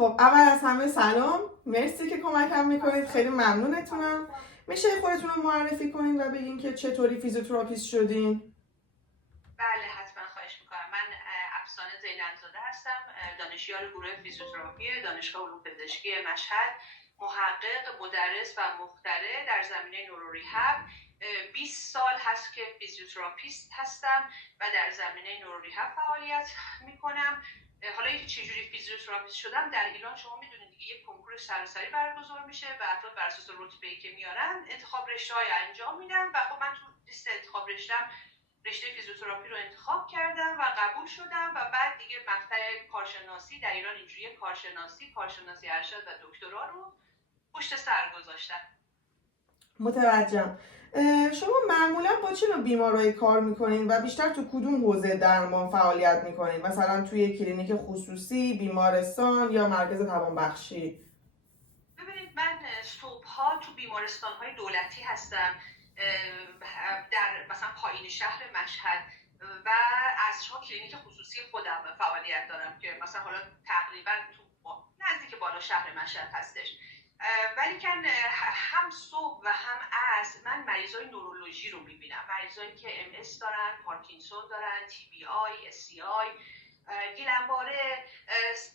خب اول از همه سلام، مرسی که کمکم میکنید، خیلی ممنونتونم. میشه خودتون رو معرفی کنین و بگین که چطوری فیزیوتراپیست شدین؟ بله حتما خواهش میکنم. من افسانه زین‌الزاده هستم، دانشیار گروه فیزیوتراپی دانشگاه علوم پزشکی مشهد، محقق، مدرس و مخترع در زمینه نوروریهب. 20 سال هست که فیزیوتراپیست هستم و در زمینه نوروریهب فعالیت میکنم. حالا اینکه چجوری فیزیوتراپیست شدم، در ایران شما میدونید دیگه یک کنکور سراسری برگزار میشه و افراد بر اساس رتبه‌ای که میارن انتخاب رشته‌های انجام میدن و خب من تو لیست انتخاب رشته فیزیوتراپی رو انتخاب کردم و قبول شدم و بعد دیگه مقطع کارشناسی در ایران اینجوری کارشناسی ارشد و دکترا رو پشت سر گذاشتم. متوجهم. شما معمولا با چه نوع بیمارایی کار میکنین و بیشتر تو کدوم حوزه درمان فعالیت میکنین؟ مثلا توی کلینیک خصوصی، بیمارستان یا مرکز توانبخشی؟ ببینید من صبح‌ها تو بیمارستان‌های دولتی هستم، در مثلا پایین شهر مشهد، و عصرها کلینیک خصوصی خودم فعالیت دارم که مثلا حالا تقریبا تو نزدیک بالا شهر مشهد هستش. ولی کن هم صبح و هم عصر من مریضای نورولوژی رو میبینم، مریضایی که ام اس دارن، پارکینسون دارن، تی بی آی، اس سی آی، گیلنباره،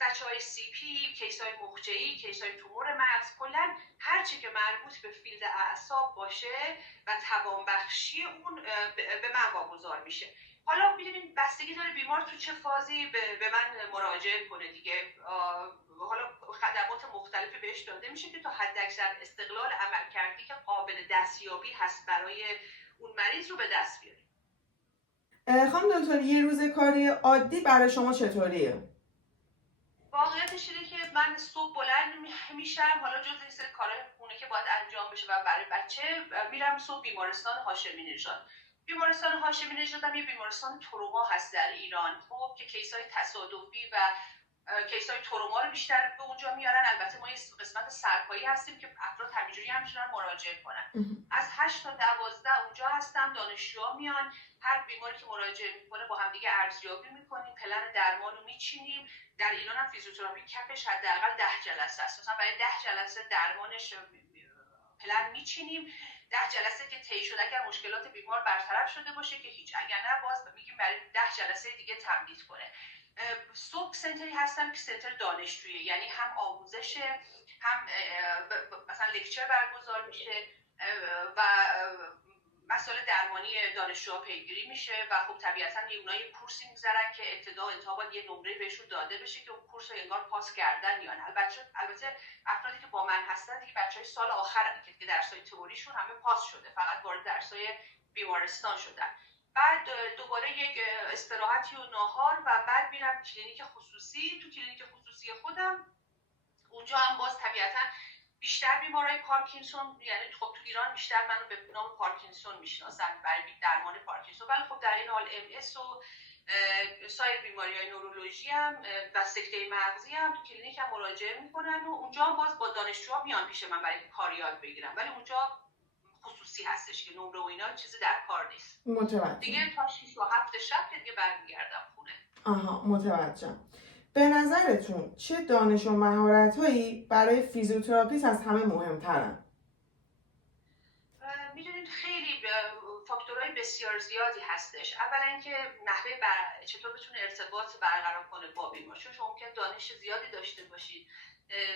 بچه‌های سی پی، کیس‌های مخجعی، کیس‌های تومور مغز، کلاً هر چی که مربوط به فیلد اعصاب باشه و توانبخشی اون به من واگذار میشه. حالا می‌دونید بستگی داره بیمار تو چه فازی به من مراجعه کنه دیگه. حالا خدمات مختلفی بهش داده میشه که تا حداکثر استقلال عملکردی که قابل دستیابی هست برای اون مریض رو به دست بیاره. خانم دکتر، یه روز کاری عادی برای شما چطوریه؟ واقعیتش اینه که من صبح بلند میشم، حالا جز این سری کارهای خونه که باید انجام بشه و برای بچه میرم صبح بیمارستان هاشمی نژاد. بیمارستان هاشمی نژاد هم یه بیمارستان تروما هست در ایران، خب که کیس‌های تصادفی و کیس‌های تروما رو بیشتر به اونجا میارن. البته ما یه قسمت سرپایی هستیم که افراد همینجوری هم میتونن مراجعه کنن. از 8 تا 12 اونجا هستم، دانشجوها میان، هر بیماری که مراجعه میکنه با هم دیگه ارزیابی میکنیم، پلن درمان رو میچینیم. در ایران هم فیزیوتراپی کپش حداقل 10 جلسه است، مثلا برای 10 جلسه درمانش پلن میچینیم. 10 جلسه که طی شد اگر مشکلات بیمار برطرف شده باشه که هیچ، اگر نه باز میگیم برای 10 جلسه دیگه تمدید کنه. صبح سنتری هستم که سنتر دانشجویی، یعنی هم آموزش، هم مثلا لکچر برگزار میشه و مسائل درمانی دانشجوها پیگیری میشه و خب طبیعتاً یه کورسی میذارن که ابتدا انتها باید یه نمره بهشون داده بشه که اون کورس رو انگار پاس کردن یا نه. البته افرادی که با من هستن دیگه بچهای سال آخرن که درسای تئوریشون همه پاس شده، فقط وارد درسای بیمارستان شدن. بعد دوباره یک استراحتی و ناهار و بعد میرم کلینیک خصوصی. تو کلینیک خصوصی خودم اونجا هم باز طبیعتاً بیشتر بیمارای پارکینسون، یعنی خب تو ایران بیشتر منو به نام پارکینسون میشناسن برای درمان پارکینسون، ولی خب در این حال ام اس و سایر بیماری‌های نورولوژی هم و سکته مغزی هم تو کلینیک هم مراجعه میکنن و اونجا هم باز با دانشجوها میان پیش من برای کار یاد بگیرم، ولی اونجا خصوصی هستش که نمره و اینا چیزی در کار نیست. متوجهم. دیگه تا 6 و 7 شب که دیگه برمیگردم خونه. آها، متوجهم. به نظرتون چه دانش و مهارت‌هایی برای فیزیوتراپیست از همه مهم‌ترن؟ میدونید خیلی فاکتورهای بسیار زیادی هستش. اولا اینکه نحوه چطور بتونه ارتباط برقرار کنه با بیمار، چون شما ممکن دانش زیادی داشته باشید،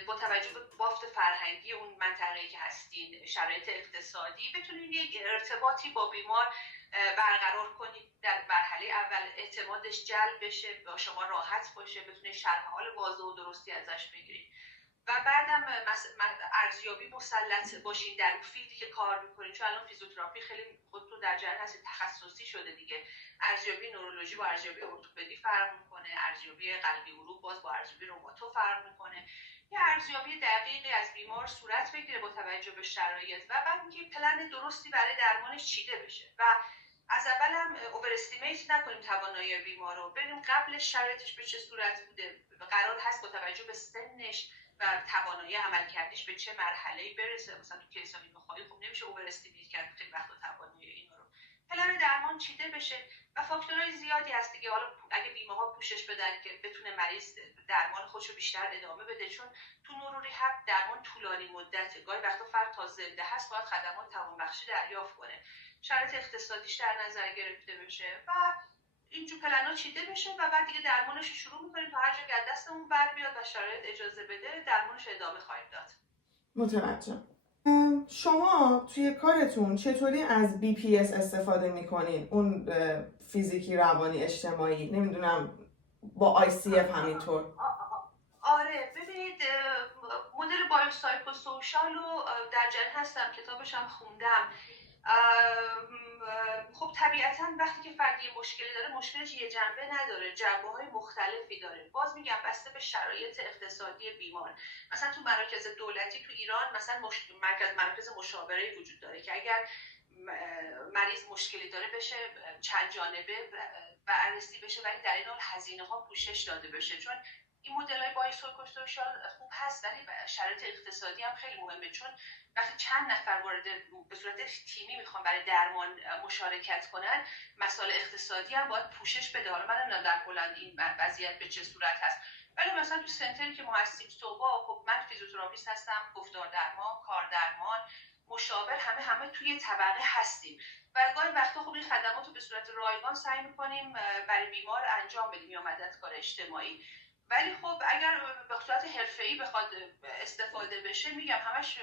با توجه به بافت فرهنگی اون منطقه‌ای که هستین، شرایط اقتصادی، بتونید یک ارتباطی با بیمار برقرار کنید. در مرحله اول اعتمادش جلب بشه، با شما راحت باشه، بتونید شرح حال واضح و درستی ازش بگیرید و بعدم ارزیابی مسلط باشین در اون فیلدی که کار میکنین، چون الان فیزیوتراپی خیلی خودتون در جریان هستید تخصصی شده دیگه. ارزیابی نورولوژی با ارزیابی ارتوپدی فرق میکنه، ارزیابی قلبی عروق باز با ارزیابی روماتو فرق میکنه. یه ارزیابی دقیقی از بیمار صورت بگیره با توجه به شرایط و بعد اینکه پلن درستی برای درمانش چیده بشه و از اول هم اوور استیمیت نکنیم توانایی بیمار رو، ببینیم قبلش شرایطش به چه صورت بوده، قرار هست با توجه به سنش و توانایی عملکردیش به چه مرحله‌ای برسه. مثلا تو کیس‌های نخاعی خب نمیشه اوور استیمیت کرد، خیلی وقتا توانایی اینا رو پلن درمان چیده بشه و فاکتورهای زیادی هست دیگه. حالا اگه بیمه‌ها پوشش بدن که بتونه مریض درمان خودشو بیشتر ادامه بده، چون تو نورو ریهب درمان طولانی مدته، گاهی وقتا فرد تا زنده هست باید خدمات توانبخشی دریافت کنه، شرایط اقتصادیش در نظر گرفته بشه و اینجور پلنا چیده بشه و بعد دیگه درمانش رو شروع میکنیم تا هر جا که از دستمون بر بیاد و شرایط اجازه بده درمانش ادامه خواهیم داد. متوجهم. شما توی کارتون چطوری از BPS استفاده میکنین؟ اون فیزیکی، روانی، اجتماعی، نمیدونم با ICF همینطور. آره ببینید، مدل بایوسایکوسوشال رو در جریان هستم، کتابش هم خوندم. خب طبیعتا وقتی که فردی مشکلی داره، مشکلش یه جنبه نداره، جنبه‌های مختلفی داره. باز میگم بسته به شرایط اقتصادی بیمار. مثلا تو مراکز دولتی تو ایران مثلا مراکز مشاوره وجود داره که اگر مریض مشکلی داره بشه چند جانبه بررسی بشه، ولی در این حال هزینه ها پوشش داده بشه. چون این مدل‌های بایوسایکوسوشال خوب هست ولی شرایط اقتصادی هم خیلی مهمه، چون وقتی چند نفر وارد به صورت تیمی میخوان برای درمان مشارکت کنن، مسائل اقتصادی هم باید پوشش بده. حالا من نمیدونم در هلند این وضعیت به چه صورت هست، ولی مثلا تو سنتری که ما هستیم صبح، خب من فیزیوتراپیست هستم، گفتار درمان، کار درمان، مشاور، همه توی طبقه هستیم و گاهی وقتا خب این خدمات رو به صورت رایگان سعی می‌کنیم برای بیمار انجام بدیم یا مددکار اجتماعی. ولی خب اگر به صورت حرفه‌ای بخواد استفاده بشه، میگم همش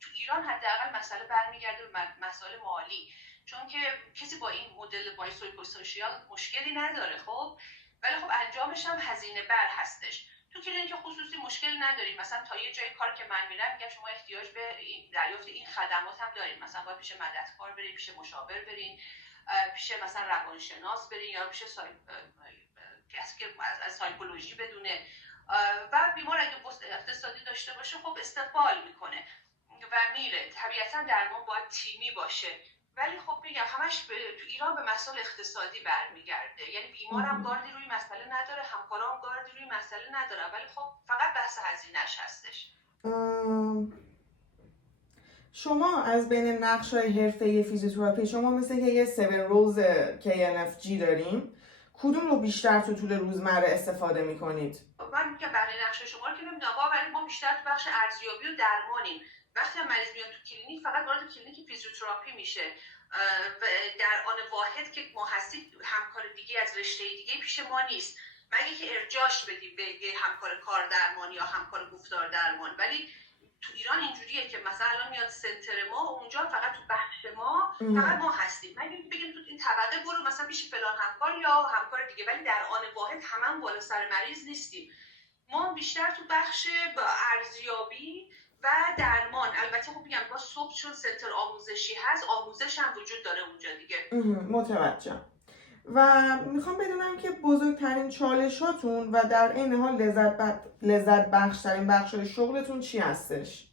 تو ایران حداقل مسئله برمیگرده به مسائل مالی، چون که کسی با این مدل بایوسایکوسوشیال مشکلی نداره. خب ولی خب انجامش هم هزینه بر هستش. تو کلینیک خصوصی مشکل نداریم، مثلا تا یه جای کار که من میرم میگم شما احتیاج به دریافت این خدمات هم دارین، مثلا باید پیش مددکار برین، پیش مشاور برین، پیش مثلا روانشناس برین یا پیش کسی که از سایکولوژی بدونه و بیمار اگه اقتصادی داشته باشه خب استقبال میکنه و میره. طبیعتا درمان باید تیمی باشه، ولی خب میگم همش تو ایران به مسائل اقتصادی برمیگرده. یعنی بیمارم گاردی روی مسئله نداره، همکارام گاردی روی مسئله نداره، ولی خب فقط بحث هزینه‌اش هستش. شما از بین نقش‌های حرفه‌ای فیزیوتراپی، شما مثل که یه 7 رولز KNFG داریم، کدوم رو بیشتر تو طول روزمره استفاده میکنید؟ من میگم بقیه نقش شما رو که نمیدونم، ولی ما بیشتر تو بخش ارزیابی و درمانیم. وقتی هم مریض میاد تو کلینیک فقط وارد کلینیک فیزیوتراپی میشه و در آن واحد که ما هستیم همکار دیگه از رشته دیگه پیش ما نیست، مگه که ارجاش بدیم به یه همکار کار درمان یا همکار گفتار درمان. ولی تو ایران اینجوریه که مثلا الان میاد سنتر ما، اونجا فقط تو بخش ما فقط ما هستیم، مگه بگیم تو این طبقه برو مثلا پیش فلان همکار یا همکار دیگه، ولی در آن واحد همون بالا سر مریض نیستیم. ما بیشتر تو بخش ارزیابی و درمان. البته خب میگم با صبح چون سنتر آموزشی هست، آموزش هم وجود داره اونجا دیگه. متوجهم. و میخوام بدونم که بزرگترین چالشاتون و در این حال لذت بخشترین بخشای شغلتون چی هستش؟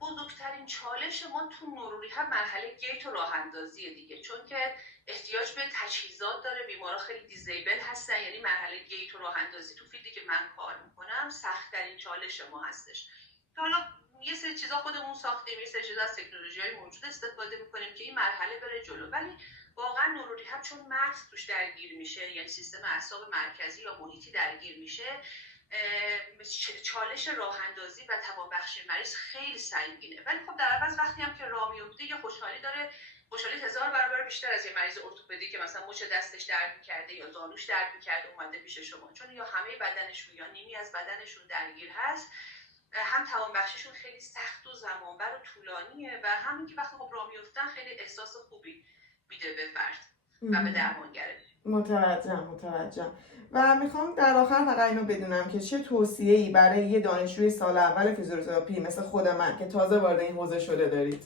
بزرگترین چالش ما تو نورو ریهب مرحله گیت و راه اندازیه دیگه، چون که احتیاج به تجهیزات داره، بیمارا خیلی دیزیبل هستن. یعنی مرحله گیت و راه اندازی تو فیلدی که من کار میکنم سخت‌ترین چالش ما هستش. حالا یه سری چیزا خودمون ساختیم، یه سری چیزا از تکنولوژی‌های موجود استفاده میکنیم که این مرحله بره جلو، ولی واقعا نورو ریهب چون مغز توش درگیر میشه، یعنی سیستم اعصاب مرکزی یا محیطی درگیر میشه، چالش راه اندازی و توانبخشی مریض خیلی سنگینه. ولی خب در عوض وقتی هم که راه میفته یه خوشحالی داره، خوشحالی 1000 برابر بیشتر از یه مریض ارتوپدی که مثلا مچ دستش درد می‌کرده یا زانوش درد می‌کرده اومده پیش شما، چون یا همه بدنشون یا نیمی از بدنشون درگیر هست، هم توانبخشیشون خیلی سخت و زمانبر و طولانیه و همین که وقتی خب راه میفتن خیلی احساس خوبی میده به فرد و به درمانگرش. متوجهم. و میخوام در آخر فقط اینو بدونم که چه توصیه‌ای برای یه دانشجوی سال اول فیزیوتراپی مثل خود من که تازه وارد این حوزه شده دارید؟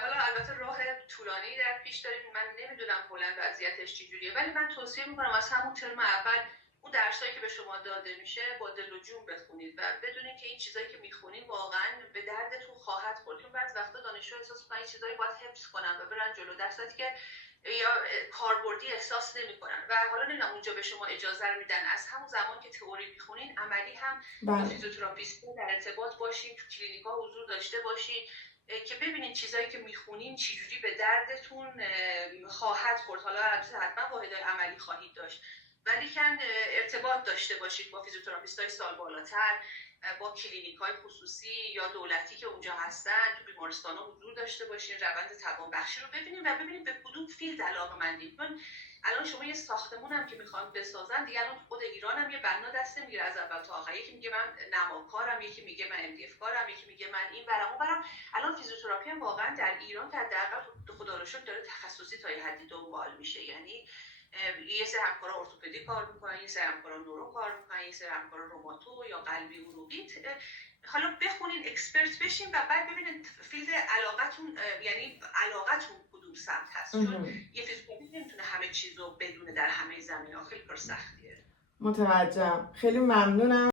حالا البته راه طولانی در پیش داریم، من نمیدونم هلند وضعیتش چجوریه، ولی من توصیه میکنم از همون ترم اول اون درسایی که به شما داده میشه با دل و جون بخونید و بدونید که این چیزایی که میخونید واقعا به دردتون خواهد خورد. چون بعضی وقتا دانشجو احساس میکنن این چیزایی باید حفظ کنن و برن جلو، در صورتی که یا کاربردی احساس نمیکنن. و حالا نمیدونم اونجا به شما اجازه رو میدن از همون زمان که تئوری میخونین عملی هم با فیزیوتراپیست در ارتباط باشین، تو کلینیکا حضور داشته باشین که ببینین چیزایی که میخونین چجوری به دردتون خواهد خورد. حالا حتما واحدهای عملی خواهید داشت، ولی کن ارتباط داشته باشید با فیزیوتراپیست‌های سال بالاتر، با کلینیک‌های خصوصی یا دولتی که اونجا هستن، تو بیمارستان‌ها حضور داشته باشین، روند توانبخشی رو ببینین و ببینین به کدوم فیلد علاقه‌مندید. من الان شما یه ساختمون هم که میخوان بسازن دیگه، الان خود ایران هم یه بنا دست نمیگیره از اول تا آخر. یکی میگه من نماکارم، یکی میگه من MDF کارم، یکی میگه من این برم اون برم. الان فیزیوتراپی هم واقعا در ایران که حداقل خدا رو شکر داره تخصصی تا یه حدی دنبال میشه. یعنی یه سری همکارا ارتوپدی کار میکنن، یه سری همکارا نورو کار میکنن، یه سری همکارا روماتو یا قلبی عروقی. حالا بخونین، اکسپرت بشین و بعد ببینید فیلد علاقتون، یعنی علاقتون کدوم سمت هست. چون یه فیزیوتراپیست نمیتونه همه چیزو بدونه در همه زمینه‌ها، خیلی کار سختیه. متوجهم. خیلی ممنونم.